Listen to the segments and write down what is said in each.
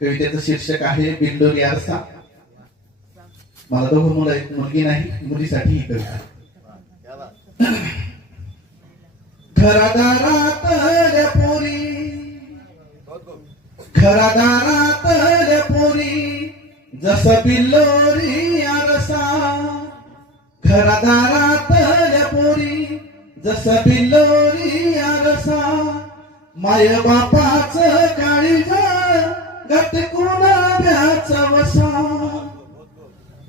कवितेचं शीर्षक आहे बिंडोरी आरसा मला दोघं मुलं एक मुलगी नाही मुलीसाठी ही कविता. घरादारातल्या पोरी घरादारातल्या पोरी जस बिल्लोरी आरसा घरादारातल्या पोरी जस बिल्लोरी आरसा माय बापाच काळीज गट कुणाब्याच वसा.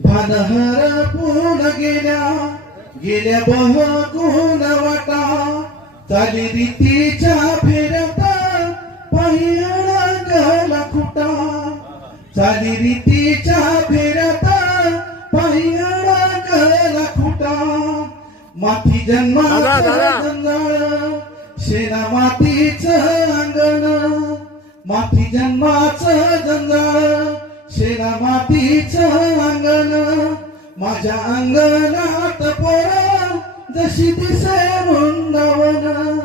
भानहर पून गेल्या गेल्या बहकून वाटा. चाली रीतीच्या फेऱ्यात पहिला गला खुटा. चाली रीतीच्या फेऱ्यात पहिला गला खुटा. माती. जन्मा जंजाळ शेणा मातीच माती जन्माच जंजाळ शेणा मातीच अंगण. माझ्या अंगणात पोर जशी दिसे वृंदावन.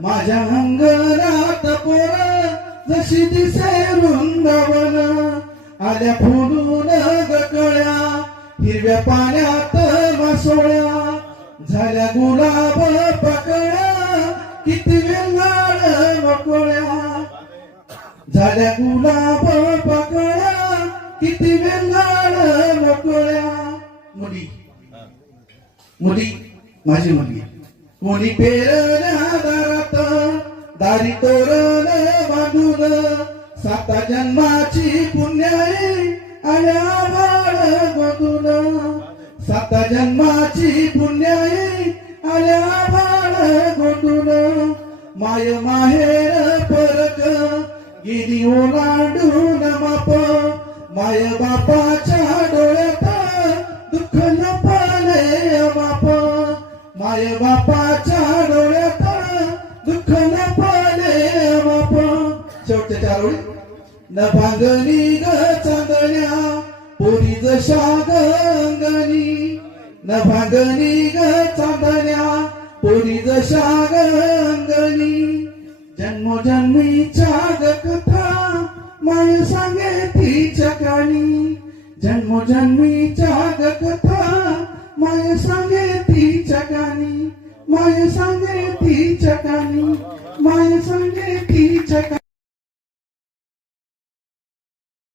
माझ्या अंगणात पोर जशी दिसे वृंदावन. आल्या फुलून गकळ्या हिरव्या पाण्यात मासोळ्या. झाल्या गुलाब झाल्या गुलाब पकळ्या किती वेंगाळ मोकळ्या. मुली. मुली माझी मुली. कोणी पेरल्या दारात दारी तोरण बांधून साता जन्माची पुण्याई आल्या बाळ गोदून. साता जन्माची पुण्याई आल्या बाळ गोदून. माय माहेर गेली ओलांडून माप माय बापाच्या डोळ्यात दुःख न पाले माप माय बापाच्या डोळ्यात दुःख न पाले माप शेवटच्या चार ओळी न भांगणी ग चांदण्या पोरी जशा गंगणी न भांगणी ग चांदण्या पोरी जशा गंगणी जन्मोजन्मीच्या ग माय सांगे तिच्या काणी जन्मोजन्मीच्या ग कथा। माय सांगे तिच्या काणी माय सांगे तिच्या काणी माय सांगे तिच्या काणी